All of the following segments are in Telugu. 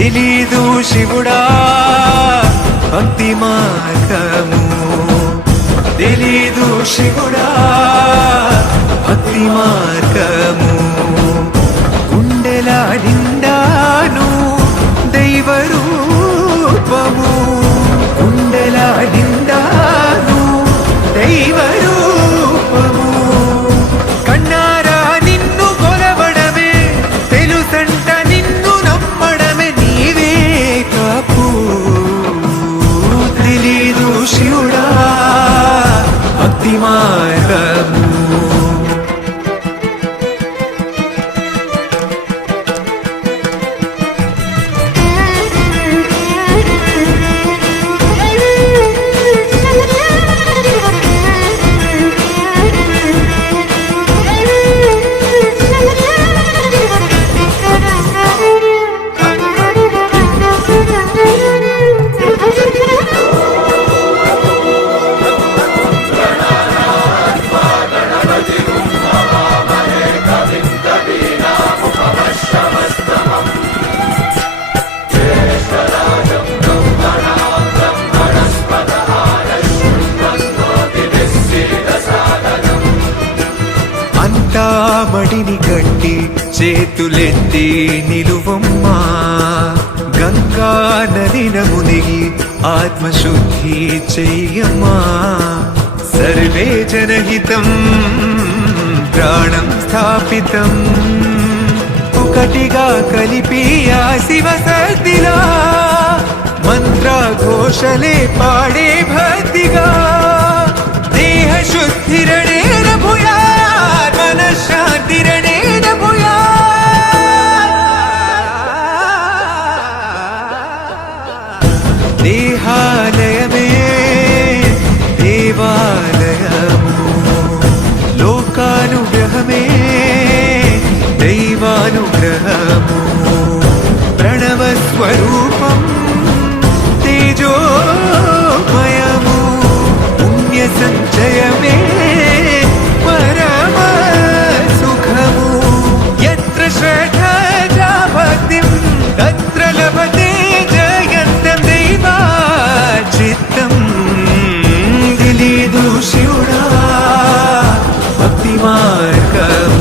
తెలీదు శివుడా భక్తి మార్గము, తెలీదు శివుడా భక్తి మార్గము. గుండెలాడిండాను దైవరూపము, గుండెలాడిండాను దైవరూపము. కన్నారా నిన్ను కొలవడమే తెలుసంట, నిన్ను నమ్మడమే నీవే కాపు. తెలీదు శివుడా భక్తి మార్గము. అంతా మడిని కట్టి చేతులెత్తి నిలువమ్మా, గంగా నదిన మునిగి ఆత్మశుద్ధి చెయ్యమ్మా. సర్వే జనహితం ప్రాణం స్థాపితం, ఒకటిగా కలిపి ఆ శివ సద్దిలా మంత్రఘోషలే పాడే భక్తిగా. దేహ శుద్ధిరణే భూయా మనశ్శాంతిరణే భూయా. దేహాలయమే దేవాలయము, లోకానుగ్రహమే దైవానుగ్రహము. ప్రణవ స్వరూపం తేజోమయము, పుణ్య సంచయమే పరమ సుఖము. యత్ర శ్రద్ధా భక్తిం తత్ర లభతే జయంతం దైవాచిత్తం. తెలీదు శివుడా భక్తి మార్గం.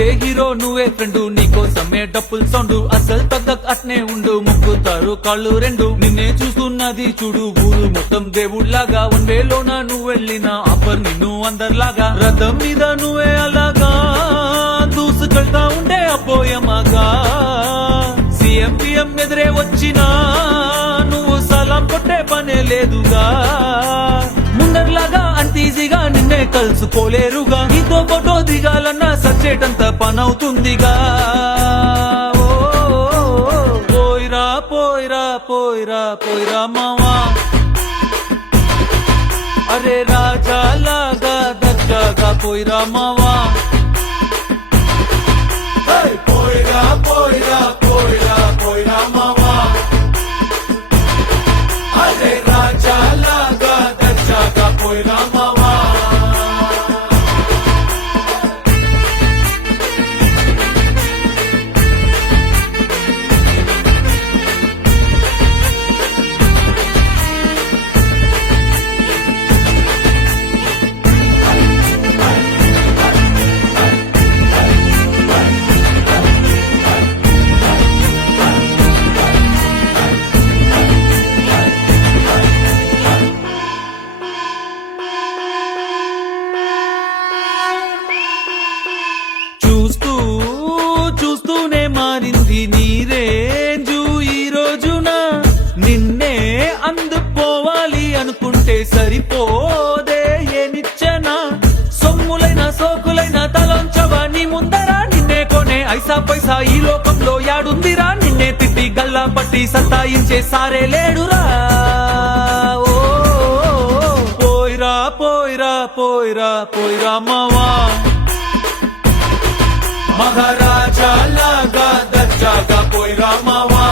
ఉండే హీరో నువ్వే ఫ్రెండు, నీకోసమే డప్పుల్ సౌండ్ అసలు తగ్గక్ అట్నే ఉండు, ముక్కుతారు కాళ్ళు రెండు. నిన్నే చూస్తున్నది చూడు ఊరు మొత్తం దేవుళ్లాగా, వన్ వేలోన నువ్వు వెళ్ళిన ఆఫర్ నిన్ను అందరిలాగా, రథం మీద నువ్వే అలాగా దూసుకెళ్తా ఉండే అపోయమగా. సీఎం పిఎం ఎదురే వచ్చినా నువ్వు సలాం కొట్టే పనే లేదుగా, ముందర్లాగా అంత ఈజీగా నిన్నే కలుసుకోలేరుగా, నీతో ఫోటో దిగాలన్నా సచ్చేటంత పనవుతుందిగా. పోయిరా పోయిరా పోయిరా పోయిరా మావా, అరే రాజాలాగా దర్జాగా పోయిరా మావా. పోయిరా పోయిరా పోయిరా పోయిరా మావా, అరే రాజాలాగా దర్జాగా పోయిరా మావా. చూస్తూనే మారింది నీ రేంజు ఈ రోజున, నిన్నే అందుకోవాలి అనుకుంటే సరిపోదే ఏనిచ్చనా, సొమ్ములైన సోకులైన తలంచవా నీ ముందరా, నిన్నే కొనే ఐసా పైసా ఈ లోకంలో యాడుందిరా, నిన్నే తిట్టి గల్లా పట్టి సత్తాయించే సారే లేడురా. ఓ పోయిరా పోయిరా పోయిరా పోయిరా మావా, మహారాజా లాగా దర్జాగా పోయిరా మావా.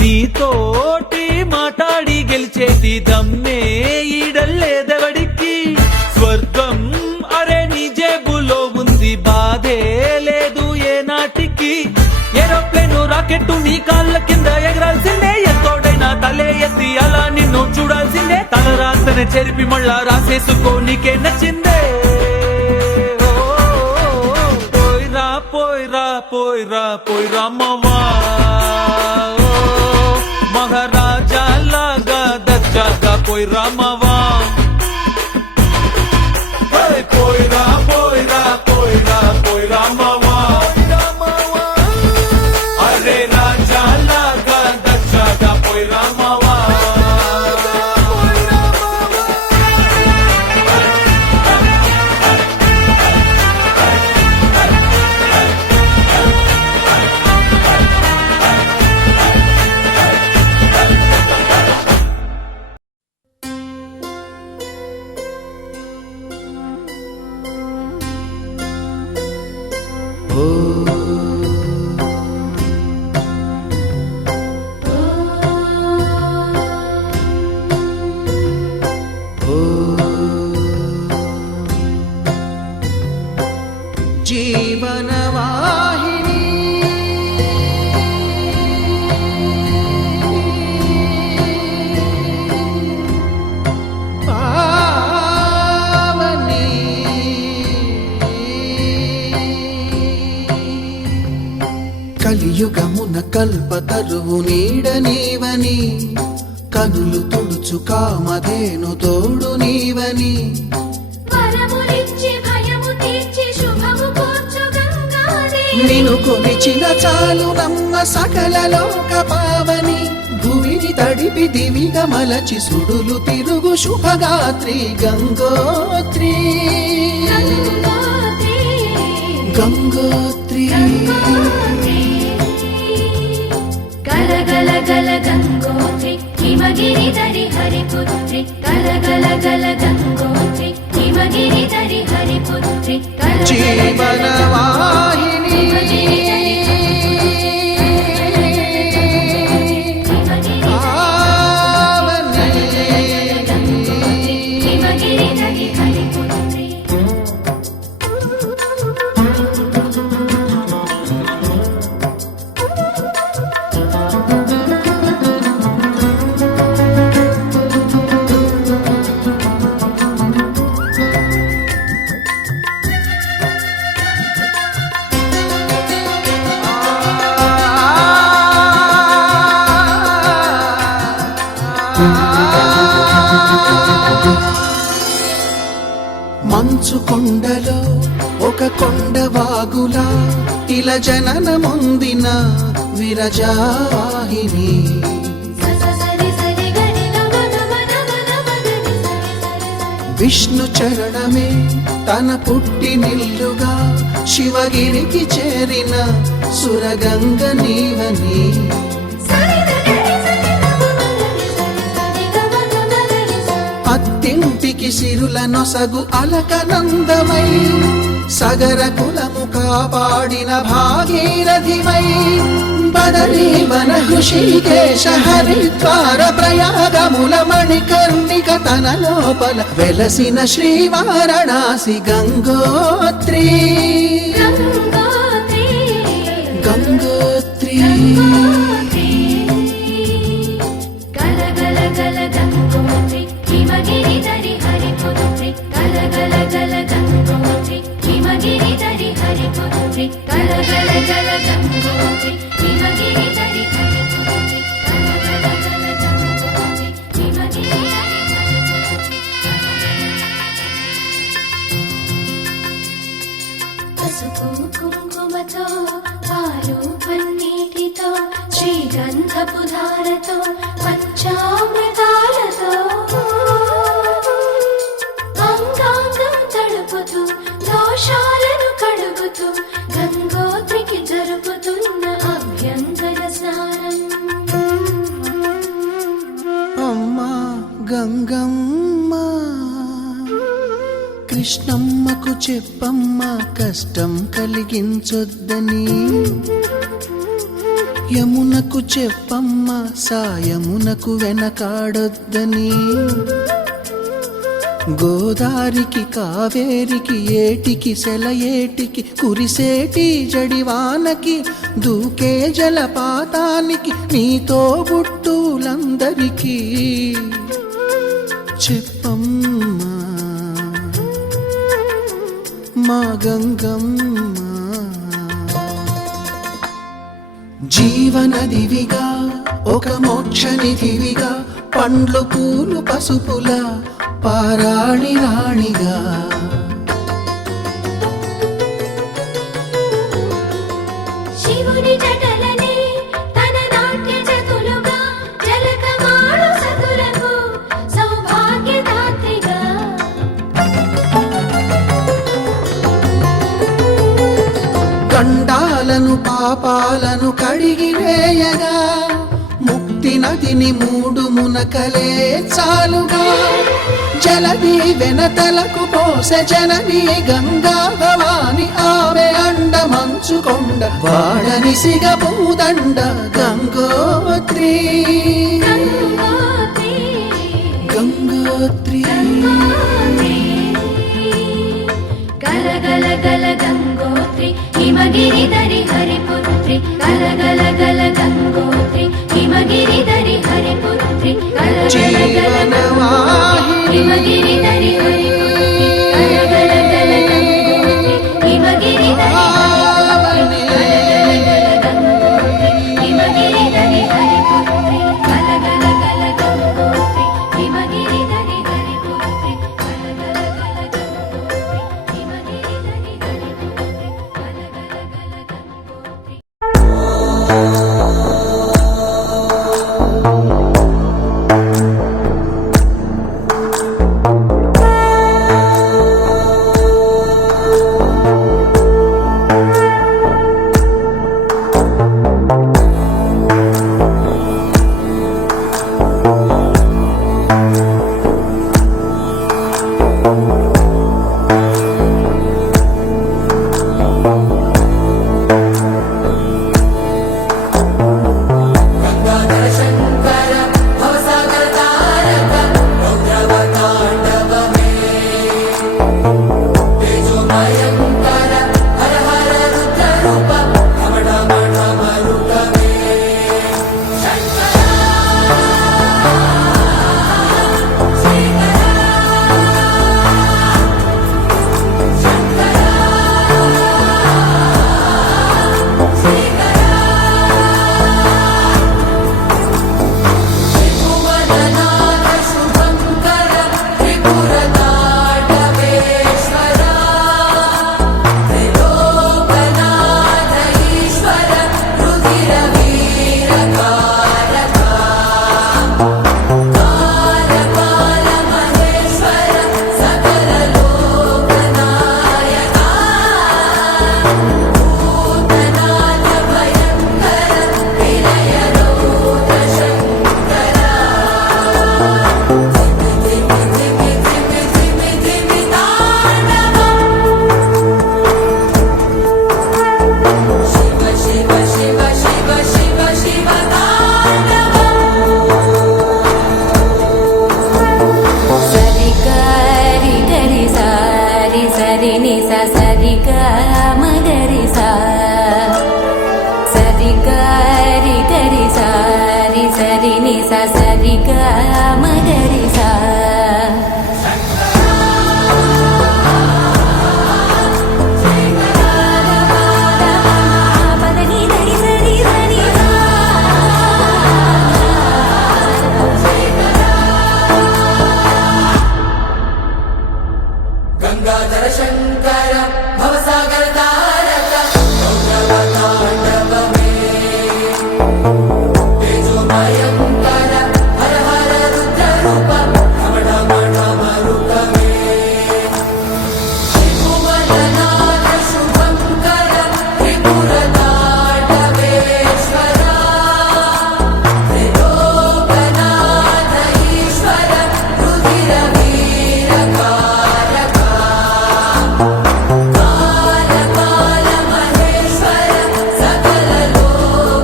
నీతోటి మాట్లాడి గెలిచేది దమ్మే ఈడల్లేదెవడికి, స్వర్గం అరే నీ జేబులో ఉంది బాధే లేదు ఏ నాటికి. ఏరోప్లేన్ రాకెట్టు నీ కాళ్ళ కింద ఎగరాల్సిందే, ఎంతోడైనా తలే ఎత్తి అలా నిన్ను చూడాల్సిందే, తల రాతనే చెరిపి మళ్ళా రాసేసుకో నీకే నచ్చిందే. పోయిరా పోయిరా పోయిరా పోయిరా మావా, మహారాజా లాగా దర్జాగా పోయిరా మావా. పోయిరా పోయిరా పోయిరా పోయిరా మావా, అరే రాజా లాగా దర్జాగా పోయిరా మావా. జీవనవాహిని పావని, కలియుగమున కల్పతరువు నీడ నీవని, కనులు తుడుచు కామధేను తోడు నీవని, నిను కొలిచిన చాలు నమ్మ సకల లోక పావని, భూమిని తడిపి దివిగా మలచి సుడులు తిరుగు శుభగాత్రి గంగోత్రి గంగోత్రి. గల గల గల గంగోత్రి హిమగిరి దరి హరిపుత్రి, గల గల గల గంగోత్రి హిమగిరి దరి హరిపుత్రి, జీవనవాహిని మంచు కొండలో ఒక కొండ వాగులా ఇలా జననమొందిన విరజావాహిని. విష్ణు చరణమే తన పుట్టినిల్లుగా శివగిరికి చేరిన సురగంగ నీవని. అత్తింటికి సిరుల నొసగు అలకనందమై సగర కులము కాపాడిన భాగీరథివై బదరీ వన హృషికేశ హరిద్వార ప్రయాగముల మణికర్ణిక తన లోపల వెలసిన శ్రీవారణాసి గంగోత్రి. గంగోత్రి హిమగిరిధరి హరిపుత్రి గల గల గల గంగోత్రి హిమగిరిధరి హరిపుత్రి గల గల గల గంగోత్రి హిమగిరిధరి హరిపుత్రి గల గల గల గంగోత్రి హిమగిరిధరి హరిపుత్రి. పసుపు కుంకుమతో పాలు పన్నీటితో శ్రీగంధపు ధారతో పంచామృతాలతో అంగాంగం తడుపుతూ దోషాలను కడుగుతూ గంగోత్రికి జరుపుతున్న అభ్యంతర స్నానం. అమ్మా గంగమ్మ కృష్ణమ్మకు చెప్పమ్మా కష్టం కలిగించొద్దని. యమునకు చెప్పమ్మ సాయమునకు వెనకాడొద్దని. గోదారికి కావేరికి ఏటికి సెలయేటికి కురిసేటి జడివానకి దూకే జలపాతానికి నీతో బుట్టులందరికీ చెప్పమ్మా మా గంగమ్మ. జీవనదివిగా ఒక మోక్షనిధివిగా పండ్లు పూలు పసుపుల పారాణి రాణిగా శివుని జటలనే తన నాట్య చతులుగా జలకమాడు సతులకు సౌభాగ్యదాత్రిగా గండాలను పాపాలను కడిగివేయగా ముక్తి నదిని మూడు మునకలే చాలుగా. జలది వెనతలకు పోసె జనని గంగా భవాని ఆమె అండ మంచుకొండ వాడని సిగ పూదండ గంగోత్రి. గంగోత్రి గల గల గల గంగోత్రి హిమగిరిధరి హరిపుత్రి గల గల గల గంగోత్రి హిమగిరిధరి హరిపుత్రి గల గల గల గంగోత్రి హిమగిరిధరి హరిపుత్రి గల గల గల గంగోత్రి హిమగిరిధరి హరిపుత్రి గల గల గల గంగోత్రి హిమగిరిధరి హరిపుత్రి గల గల గల గంగోత్రి హిమగిరిధరి హరిపుత్రి గల గల గల గంగోత్రి హిమగిరిధరి హరిపుత్రి గల గల గల గంగోత్రి. गङ्गाधर शङ्कर भवसागर तारक गौरवताण्डवमे तेजोमयङ्कर हर हर रुद्ररूप ढम ढम ढमरुकमे त्रिभुवननाथ शुभङ्कर त्रिपुरताण्डवेश्वरा त्रिलोकनाथ ईश्वर रुधिरवीरकारका कालकालमहेश्वर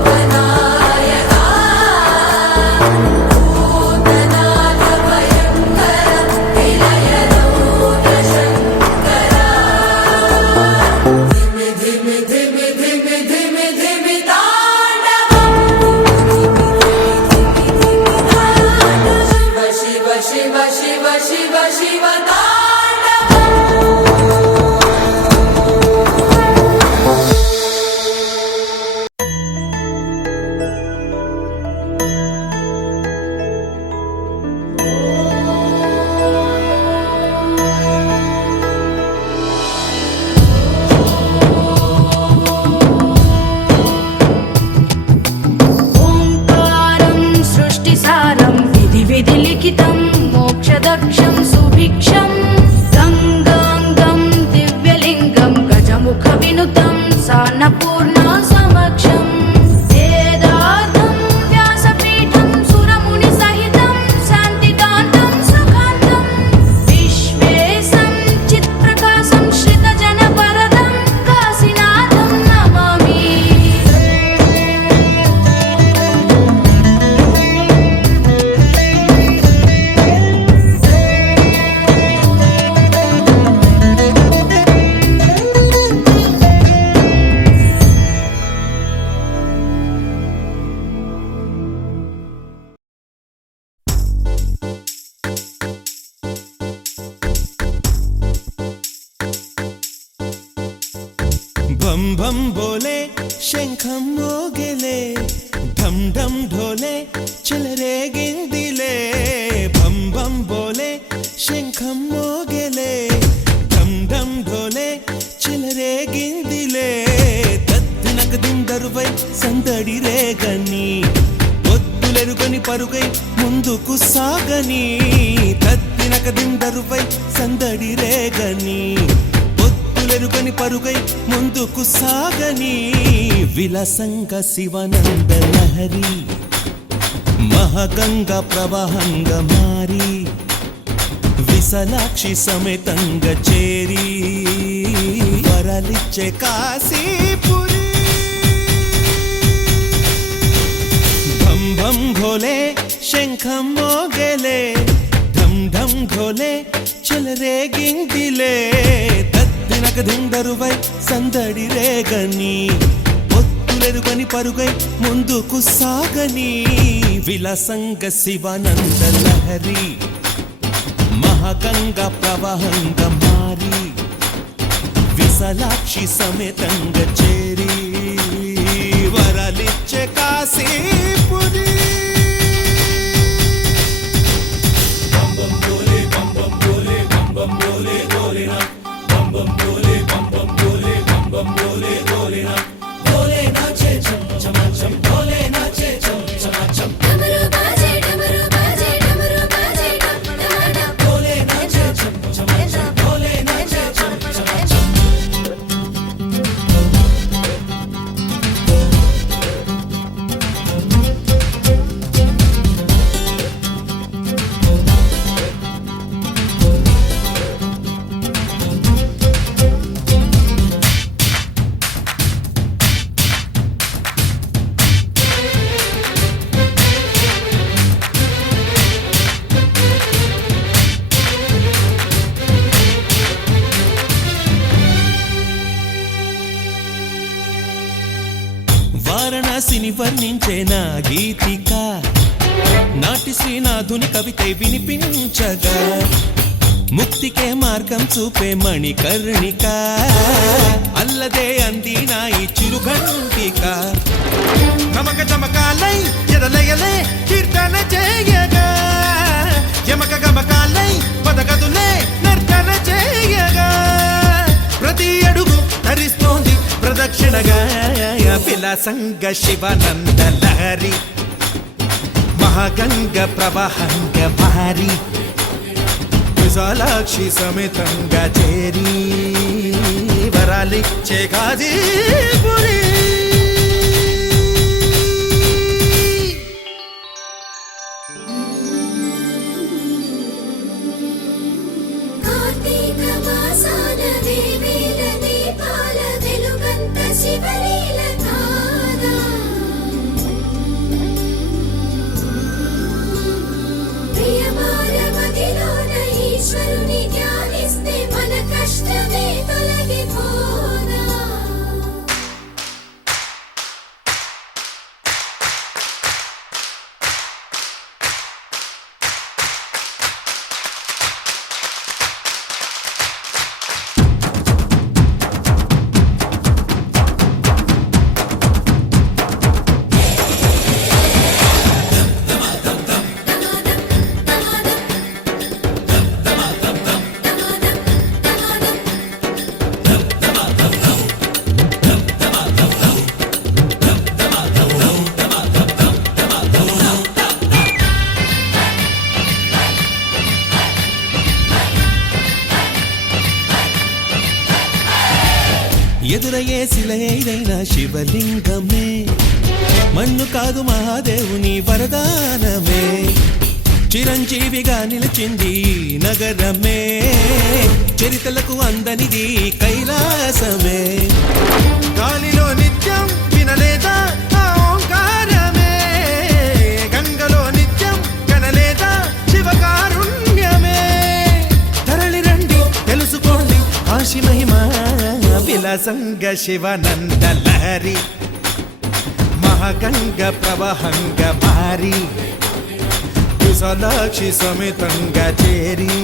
सकललोकनायका भूतनाथ भयङ्कर विलयरूपशङ्करा धिमि धिमि धिमि धिमि धिमि धिमि ताण्डवम् शिव शिव शिव शिव शिव शिव ताण्डवम् ओङ्कारं सृष्टिसारं विधिलिखितं मोक्षदक्षं सुभिक्षं गङ्गाङ्गं दिव्यलिङ्गं गजमुखविनुतं सान्नपूर्णा समक्षं वेदार्थं व्यासपीठं सुरमुनिसहितं शान्तिकान्तं सुखान्तं विश्वेशं चित्प्रकाशं श्रितजनवरदं काशीनाथं नमामि बम बम बोले शंखम मोगेले ढम ढम ढोले चल रे गिंदिले बम बम बोले शंखम मोगेले ढम ढम ढोले चल रे गिंदिले తత్తినక దిందరువై సందడి రేగని ఒత్తులెరుగని పరుగై ముందుకు సాగని తత్తినక దిందరువై సందడి రేగని ఒత్తులెరుగని పరుగై ముందుకు సాగని విలసంగ శివనంద లహరి మహగంగ ప్రవాహంగ మారి విశాలాక్షి సమేతంగ చేరి వరలిచ్చే కాశీపురి భం భం భోలే శంఖం మోగేలే ఢం ఢం ఢోలే చల రే గింగిలే తత్తినక దిందరువై సందడి రేగని ఒత్తులెరుగని పరుగై ముందుకు సాగని విలసంగ శివానంద లహరి మహగంగ ప్రవాహంగ మారి విశాలాక్షి సమేతంగ చేరి వరలిచ్చే కాశీపురి डमरू बाजे डमरू बाजे डमरू बाजे डम डम डम भोले नाचे छम छम छम भोले नाचे छम छम छम వారణాసిని వర్ణించే నా గీతిక నాటి శ్రీనాథుని కవితే వినిపించగా ముక్తికే మార్గం చూపే మణికర్ణిక అల్లదే అంది నా ఈ చిరుఘంటిక నమక చమకాలై ఎదలయలే కీర్తన చేయగా యమక గమకాలై పదగదులే నర్తన చేయగా విలాసంగ శివనంద లహరి మహాగంగ ప్రవాహంగ మారి విశాలాక్షి సమేతంగా చేరి వరాలిచ్చే గాజీపురి కార్తీక మాసాన దేవీల దీపాల వెలుగంత శివలీల తారా ప్రియమార మదిలోన ఈశ్వరుని ధ్యానిస్తే మన కష్టమే తొలగిపోదా ఎదురయ్యే శిలైన శివలింగమే మన్ను కాదు మహాదేవుని వరదానమే చిరంజీవిగా నిలిచింది నగరమే చరితలకు అందనిది కైలాసమే గాలిలో నిత్యం వినలేదా ఆ ఓంకారమే గంగలో నిత్యం కనలేదా శివకారుణ్యమే తరలి రండి తెలుసుకోండి ఆశి మహిమా విలాసంగ శివనంద లహరి మహాగంగ ప్రవాహంగ మారి విశాలాక్షి సమేతంగా చేరి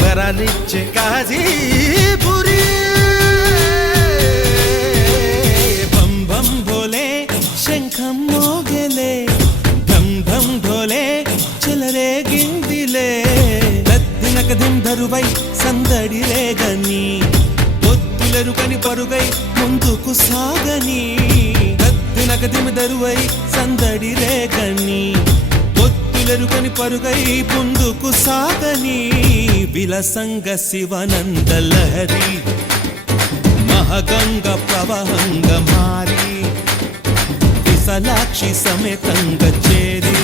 వరాలిచ్చే కాజీపురి బం బం భోలే శంఖం మోగలే ఢం ఢం ఢోలే చెలరే గిందిలే దద్దినక దిందరువై సందడిలే గని పొత్తులెరుకని పరుగై ముందుకు సాగని దద్దినక దిమిదరువై సందడి రేగని పొత్తులెరుకని పరుగై ముందుకు సాగని విలసంగ శివనంద లహరి మహాగంగ ప్రవాహంగ మారి విశాలాక్షి సమేతంగా చేరి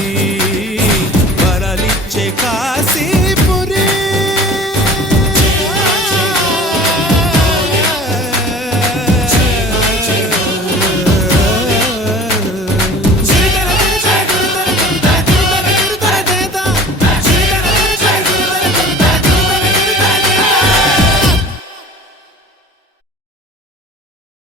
వరలిచ్చే కాశీ